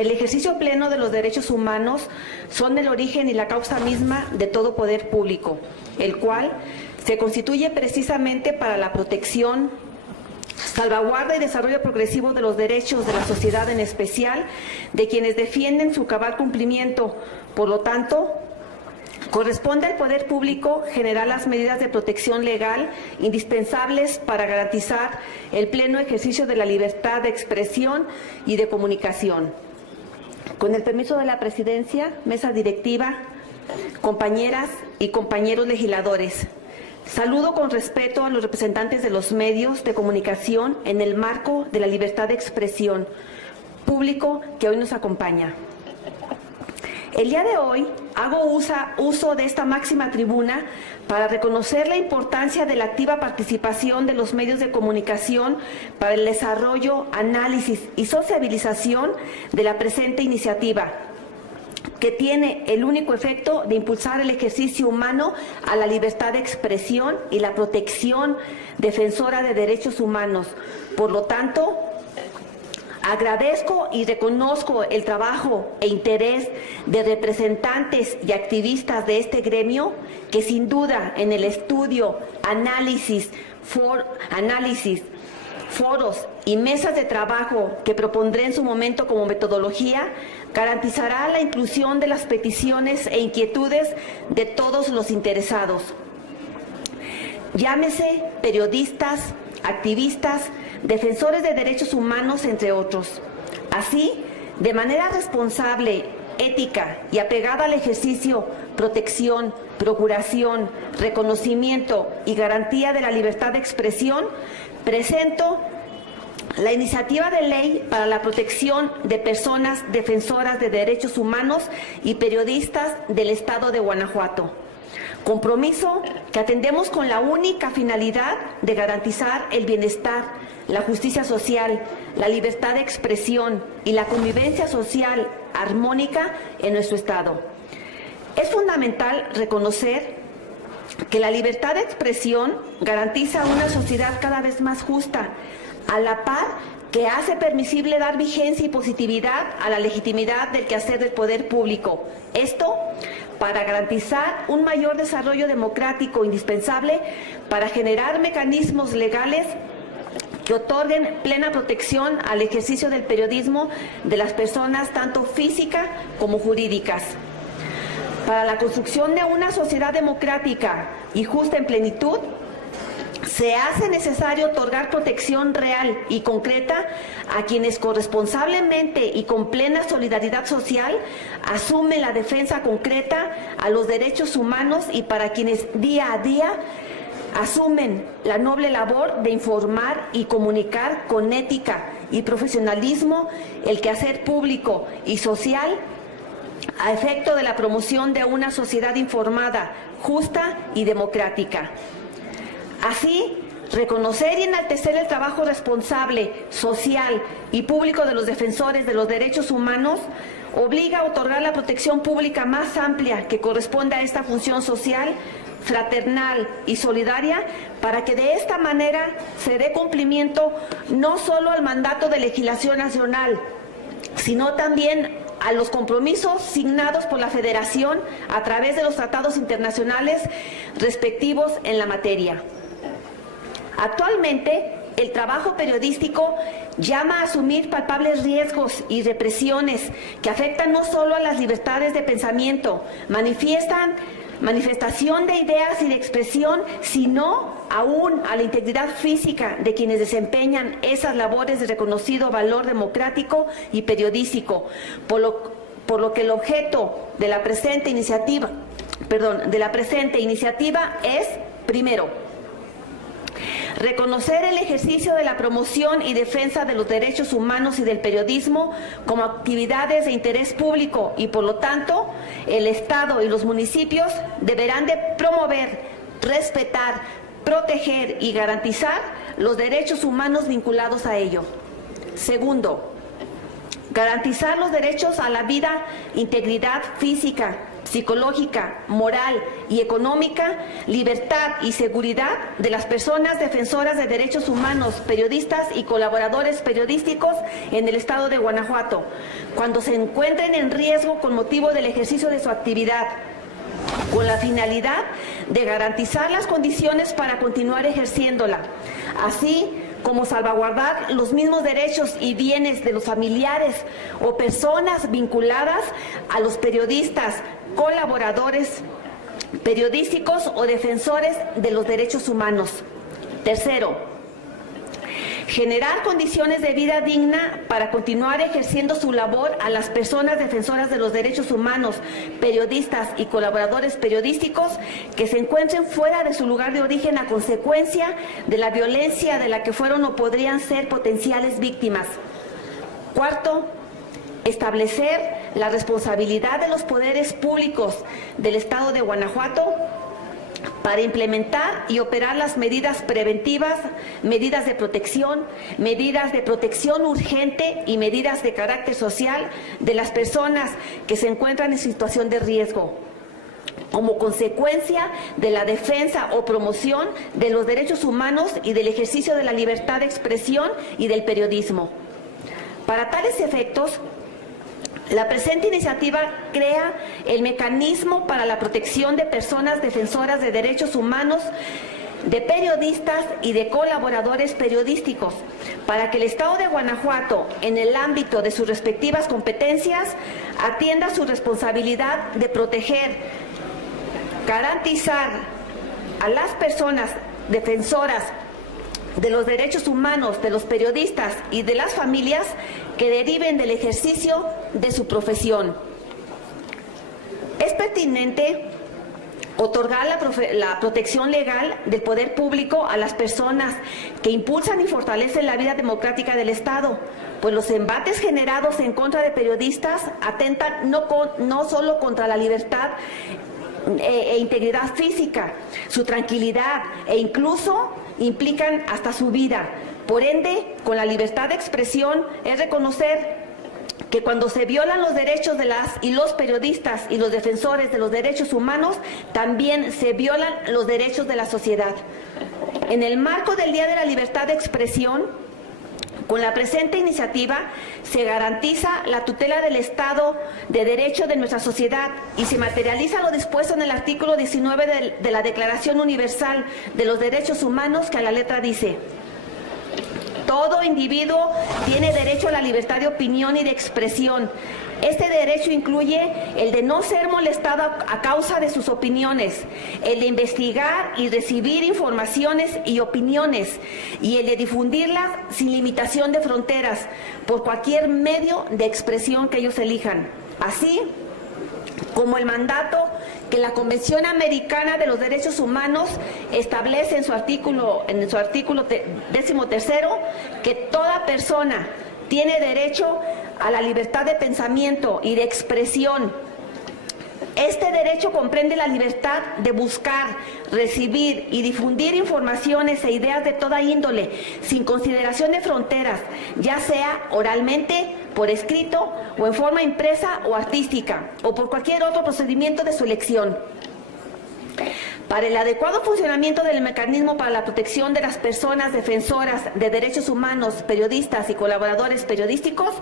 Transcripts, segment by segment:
el ejercicio pleno de los derechos humanos son el origen y la causa misma de todo poder público, el cual se constituye precisamente para la protección, salvaguarda y desarrollo progresivo de los derechos de la sociedad, en especial de quienes defienden su cabal cumplimiento. Por lo tanto, corresponde al poder público generar las medidas de protección legal indispensables para garantizar el pleno ejercicio de la libertad de expresión y de comunicación. Con el permiso de la Presidencia, mesa directiva, compañeras y compañeros legisladores, saludo con respeto a los representantes de los medios de comunicación en el marco de la libertad de expresión, público que hoy nos acompaña. El día de hoy hago uso de esta máxima tribuna para reconocer la importancia de la activa participación de los medios de comunicación para el desarrollo, análisis y sociabilización de la presente iniciativa, que tiene el único efecto de impulsar el ejercicio humano a la libertad de expresión y la protección defensora de derechos humanos. Por lo tanto, agradezco y reconozco el trabajo e interés de representantes y activistas de este gremio que sin duda en el estudio, análisis, foros y mesas de trabajo que propondré en su momento como metodología, garantizará la inclusión de las peticiones e inquietudes de todos los interesados. Llámese periodistas, activistas, defensores de derechos humanos, entre otros. Así, de manera responsable, ética y apegada al ejercicio, protección, procuración, reconocimiento y garantía de la libertad de expresión, presento la iniciativa de ley para la protección de personas defensoras de derechos humanos y periodistas del Estado de Guanajuato. Compromiso que atendemos con la única finalidad de garantizar el bienestar, la justicia social, la libertad de expresión y la convivencia social armónica en nuestro Estado. Es fundamental reconocer que la libertad de expresión garantiza una sociedad cada vez más justa, a la par que hace permisible dar vigencia y positividad a la legitimidad del quehacer del poder público. Esto para garantizar un mayor desarrollo democrático indispensable para generar mecanismos legales que otorguen plena protección al ejercicio del periodismo de las personas tanto físicas como jurídicas. Para la construcción de una sociedad democrática y justa en plenitud, se hace necesario otorgar protección real y concreta a quienes corresponsablemente y con plena solidaridad social asumen la defensa concreta a los derechos humanos y para quienes día a día asumen la noble labor de informar y comunicar con ética y profesionalismo el quehacer público y social a efecto de la promoción de una sociedad informada, justa y democrática. Así, reconocer y enaltecer el trabajo responsable, social y público de los defensores de los derechos humanos obliga a otorgar la protección pública más amplia que corresponde a esta función social, fraternal y solidaria, para que de esta manera se dé cumplimiento no solo al mandato de legislación nacional, sino también a los compromisos signados por la Federación a través de los tratados internacionales respectivos en la materia. Actualmente, el trabajo periodístico llama a asumir palpables riesgos y represiones que afectan no solo a las libertades de pensamiento, manifestación de ideas y de expresión, sino aún a la integridad física de quienes desempeñan esas labores de reconocido valor democrático y periodístico, por lo que el objeto de la presente iniciativa es, primero, reconocer el ejercicio de la promoción y defensa de los derechos humanos y del periodismo como actividades de interés público y, por lo tanto, el Estado y los municipios deberán de promover, respetar, proteger y garantizar los derechos humanos vinculados a ello. Segundo, garantizar los derechos a la vida, integridad física, psicológica, moral y económica, libertad y seguridad de las personas defensoras de derechos humanos, periodistas y colaboradores periodísticos en el estado de Guanajuato, cuando se encuentren en riesgo con motivo del ejercicio de su actividad, con la finalidad de garantizar las condiciones para continuar ejerciéndola, así como salvaguardar los mismos derechos y bienes de los familiares o personas vinculadas a los periodistas, colaboradores periodísticos o defensores de los derechos humanos. Tercero, generar condiciones de vida digna para continuar ejerciendo su labor a las personas defensoras de los derechos humanos, periodistas y colaboradores periodísticos que se encuentren fuera de su lugar de origen a consecuencia de la violencia de la que fueron o podrían ser potenciales víctimas. Cuarto, establecer la responsabilidad de los poderes públicos del Estado de Guanajuato para implementar y operar las medidas preventivas, medidas de protección urgente y medidas de carácter social de las personas que se encuentran en situación de riesgo, como consecuencia de la defensa o promoción de los derechos humanos y del ejercicio de la libertad de expresión y del periodismo. Para tales efectos, la presente iniciativa crea el mecanismo para la protección de personas defensoras de derechos humanos, de periodistas y de colaboradores periodísticos, para que el Estado de Guanajuato, en el ámbito de sus respectivas competencias, atienda su responsabilidad de proteger, garantizar a las personas defensoras de los derechos humanos, de los periodistas y de las familias que deriven del ejercicio de su profesión. Es pertinente otorgar la protección legal del poder público a las personas que impulsan y fortalecen la vida democrática del Estado, pues los embates generados en contra de periodistas atentan no solo contra la libertad e integridad física, su tranquilidad e incluso implican hasta su vida. Por ende, con la libertad de expresión es reconocer que cuando se violan los derechos de las y los periodistas y los defensores de los derechos humanos, también se violan los derechos de la sociedad. En el marco del Día de la Libertad de Expresión, con la presente iniciativa se garantiza la tutela del Estado de Derecho de nuestra sociedad y se materializa lo dispuesto en el artículo 19 de la Declaración Universal de los Derechos Humanos, que a la letra dice: todo individuo tiene derecho a la libertad de opinión y de expresión. Este derecho incluye el de no ser molestado a causa de sus opiniones, el de investigar y recibir informaciones y opiniones, y el de difundirlas sin limitación de fronteras, por cualquier medio de expresión que ellos elijan. Así como el mandato que la Convención Americana de los Derechos Humanos establece en su artículo 13, que toda persona tiene derecho a la libertad de pensamiento y de expresión. Este derecho comprende la libertad de buscar, recibir y difundir informaciones e ideas de toda índole, sin consideración de fronteras, ya sea oralmente, por escrito o en forma impresa o artística, o por cualquier otro procedimiento de su elección. Para el adecuado funcionamiento del mecanismo para la protección de las personas defensoras de derechos humanos, periodistas y colaboradores periodísticos,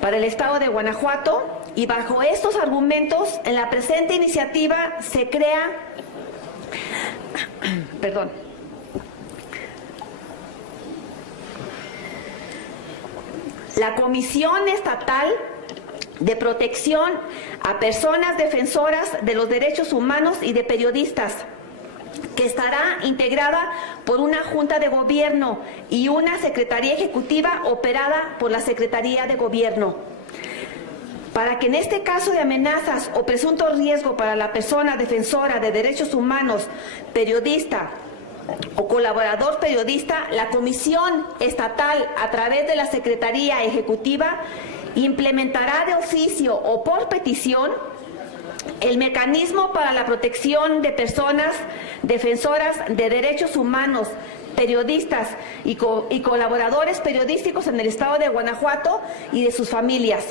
para el Estado de Guanajuato, y bajo estos argumentos, en la presente iniciativa se crea, la Comisión Estatal de Protección a Personas Defensoras de los Derechos Humanos y de Periodistas, que estará integrada por una Junta de Gobierno y una Secretaría Ejecutiva operada por la Secretaría de Gobierno, para que en este caso de amenazas o presunto riesgo para la persona defensora de derechos humanos, periodista o colaborador periodista, la Comisión Estatal, a través de la Secretaría Ejecutiva, implementará de oficio o por petición el mecanismo para la protección de personas defensoras de derechos humanos, periodistas y colaboradores periodísticos en el Estado de Guanajuato y de sus familias.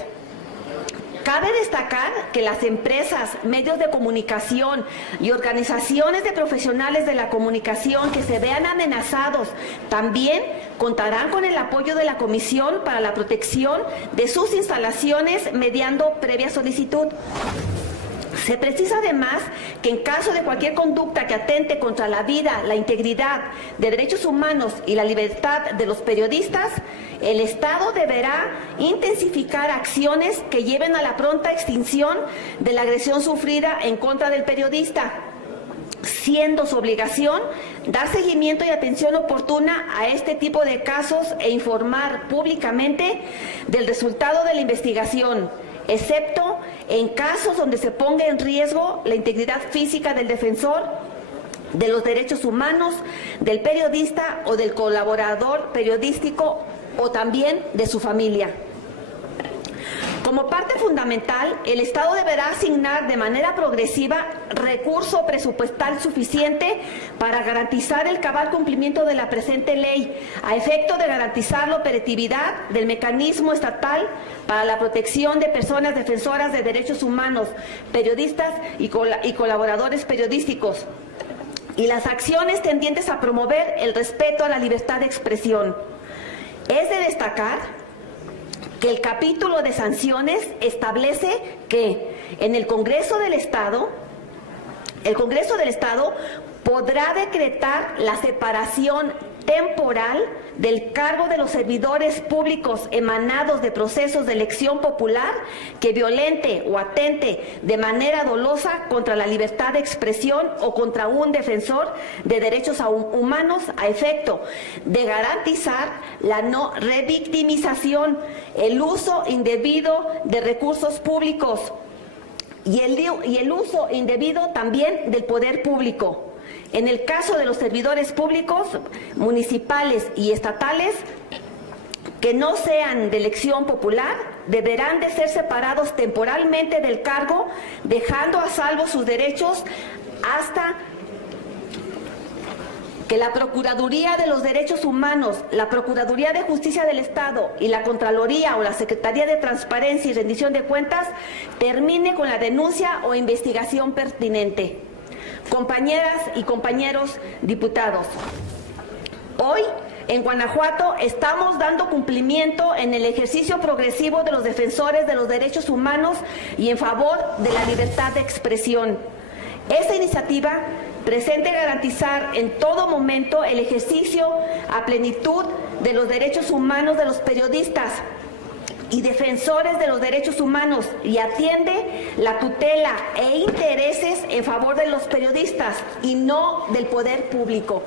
Cabe destacar que las empresas, medios de comunicación y organizaciones de profesionales de la comunicación que se vean amenazados también contarán con el apoyo de la Comisión para la Protección de sus instalaciones mediando previa solicitud. Se precisa además que en caso de cualquier conducta que atente contra la vida, la integridad de derechos humanos y la libertad de los periodistas, el Estado deberá intensificar acciones que lleven a la pronta extinción de la agresión sufrida en contra del periodista, siendo su obligación dar seguimiento y atención oportuna a este tipo de casos e informar públicamente del resultado de la investigación, excepto en casos donde se ponga en riesgo la integridad física del defensor de los derechos humanos, del periodista o del colaborador periodístico o también de su familia. Como parte fundamental, el Estado deberá asignar de manera progresiva recurso presupuestal suficiente para garantizar el cabal cumplimiento de la presente ley, a efecto de garantizar la operatividad del mecanismo estatal para la protección de personas defensoras de derechos humanos, periodistas y colaboradores periodísticos, y las acciones tendientes a promover el respeto a la libertad de expresión. Es de destacar que el capítulo de sanciones establece que en el Congreso del Estado podrá decretar la separación temporal del cargo de los servidores públicos emanados de procesos de elección popular que violente o atente de manera dolosa contra la libertad de expresión o contra un defensor de derechos humanos, a efecto de garantizar la no revictimización, el uso indebido de recursos públicos y el uso indebido también del poder público. En el caso de los servidores públicos, municipales y estatales, que no sean de elección popular, deberán de ser separados temporalmente del cargo, dejando a salvo sus derechos hasta que la Procuraduría de los Derechos Humanos, la Procuraduría de Justicia del Estado y la Contraloría o la Secretaría de Transparencia y Rendición de Cuentas termine con la denuncia o investigación pertinente. Compañeras y compañeros diputados, hoy en Guanajuato estamos dando cumplimiento en el ejercicio progresivo de los defensores de los derechos humanos y en favor de la libertad de expresión. Esta iniciativa pretende garantizar en todo momento el ejercicio a plenitud de los derechos humanos de los periodistas y defensores de los derechos humanos y atiende la tutela e intereses en favor de los periodistas y no del poder público.